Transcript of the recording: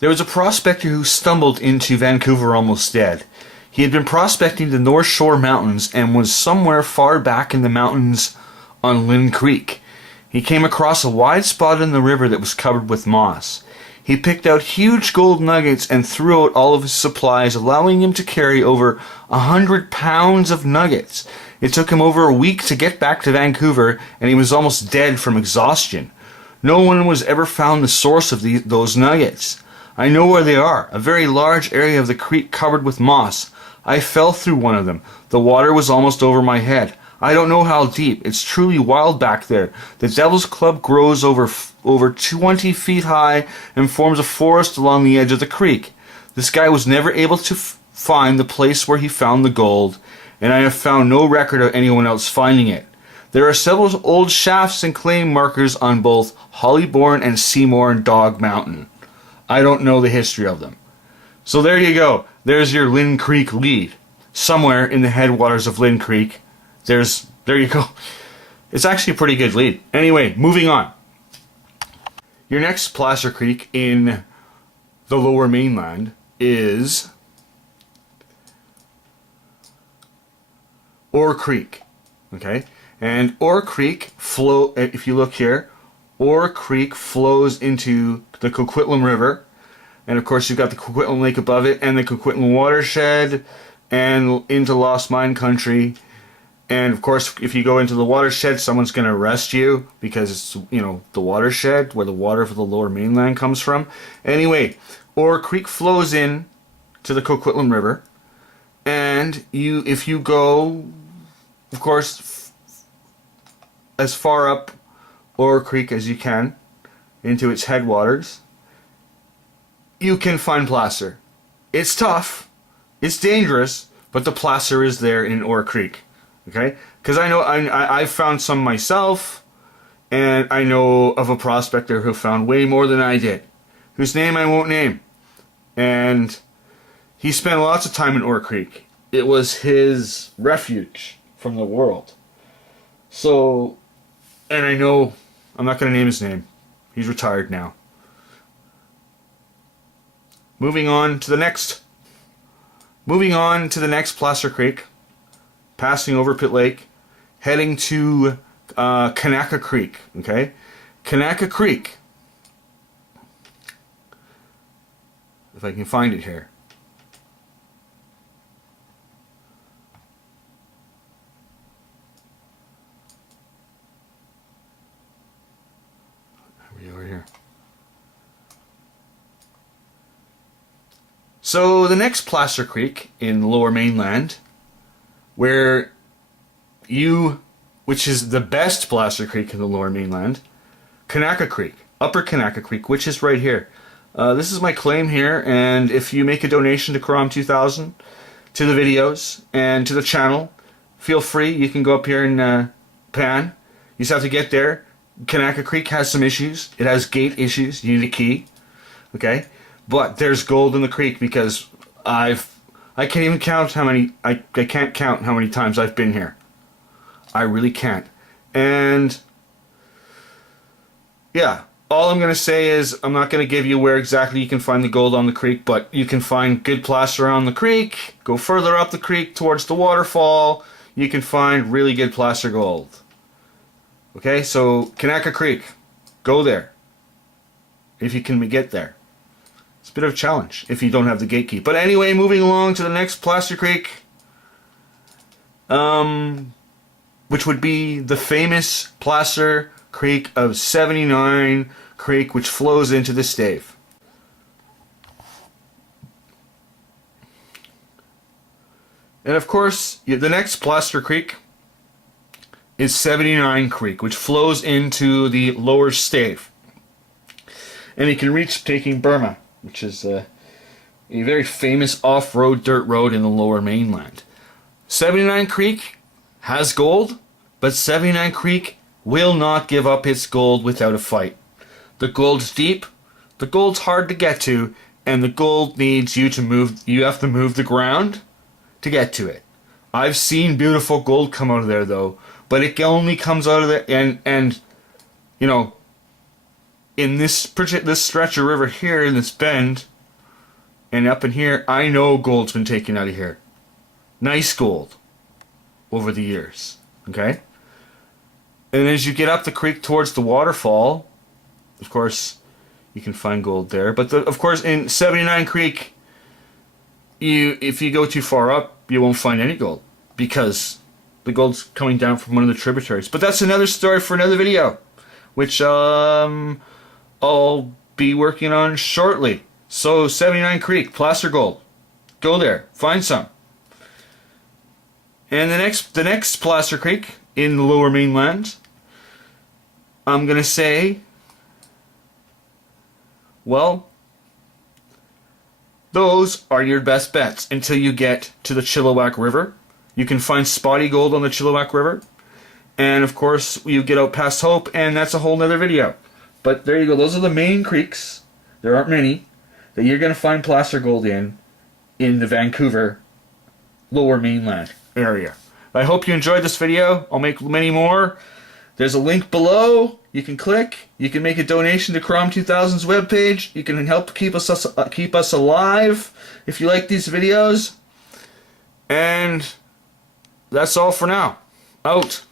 There was a prospector who stumbled into Vancouver almost dead. He had been prospecting the North Shore Mountains and was somewhere far back in the mountains on Lynn Creek. He came across a wide spot in the river that was covered with moss. He picked out huge gold nuggets and threw out all of his supplies, allowing him to carry over 100 pounds of nuggets. It took him over a week to get back to Vancouver, and he was almost dead from exhaustion. No one was ever found the source of those nuggets. I know where they are, a very large area of the creek covered with moss. I fell through one of them. The water was almost over my head. I don't know how deep. It's truly wild back there. The Devil's Club grows over 20 feet high and forms a forest along the edge of the creek. This guy was never able to find the place where he found the gold, and I have found no record of anyone else finding it. There are several old shafts and claim markers on both Hollyborn and Seymour and Dog Mountain. I don't know the history of them. So there you go. There's your Lynn Creek lead. Somewhere in the headwaters of Lynn Creek. There you go. It's actually a pretty good lead. Anyway, moving on. Your next placer creek in the lower mainland is Orr Creek. Okay? And Orr Creek if you look here, Orr Creek flows into the Coquitlam River. And of course you've got the Coquitlam Lake above it and the Coquitlam watershed and into Lost Mine Country. And of course, if you go into the watershed, someone's going to arrest you because it's, the watershed where the water for the lower mainland comes from. Anyway, Orr Creek flows in to the Coquitlam River, and if you go, of course, as far up Orr Creek as you can into its headwaters, you can find placer. It's tough, it's dangerous, but the placer is there in Orr Creek. Okay, because I know I've found some myself, and I know of a prospector who found way more than I did, whose name I won't name, and he spent lots of time in Orr Creek. It was his refuge from the world. So, and I know I'm not going to name his name. He's retired now. Moving on to the next placer creek. Passing over Pitt Lake, heading to Kanaka Creek, okay? Kanaka Creek. If I can find it here. Over here. So the next placer creek in Lower Mainland, which is the best placer creek in the Lower Mainland, Kanaka Creek, Upper Kanaka Creek, which is right here. This is my claim here, and if you make a donation to Crom 2000, to the videos, and to the channel, feel free, you can go up here and pan. You just have to get there. Kanaka Creek has some issues. It has gate issues. You need a key. Okay? But there's gold in the creek because I can't even count how many, I can't count how many times I've been here. I really can't. And, yeah, all I'm going to say is I'm not going to give you where exactly you can find the gold on the creek, but you can find good placer on the creek. Go further up the creek towards the waterfall. You can find really good placer gold. Okay, so Kanaka Creek, go there. If you can get there. It's a bit of a challenge if you don't have the gate key. But anyway, moving along to the next placer creek, which would be the famous placer creek of 79 Creek, which flows into the Stave. And of course, the next placer creek is 79 Creek, which flows into the lower Stave. And you can reach taking Burma, which is a very famous off-road dirt road in the Lower Mainland. 79 Creek has gold, but 79 Creek will not give up its gold without a fight. The gold's deep, the gold's hard to get to, and the gold needs you to move. You have to move the ground to get to it. I've seen beautiful gold come out of there though, but it only comes out of there and in this stretch of river here, in this bend, and up in here, I know gold's been taken out of here. Nice gold over the years. Okay? And as you get up the creek towards the waterfall, of course, you can find gold there. But of course, in 79 Creek, if you go too far up, you won't find any gold because the gold's coming down from one of the tributaries. But that's another story for another video, which I'll be working on shortly. So 79 Creek, placer gold. Go there, find some. And the next placer creek in the lower mainland, I'm gonna say, well, those are your best bets until you get to the Chilliwack River. You can find spotty gold on the Chilliwack River. And of course, you get out past Hope, and that's a whole nother video. But there you go. Those are the main creeks. There aren't many that you're going to find placer gold in the Vancouver lower mainland area. I hope you enjoyed this video. I'll make many more. There's a link below. You can click. You can make a donation to Crom 2000's webpage. You can help keep us alive if you like these videos. And that's all for now. Out.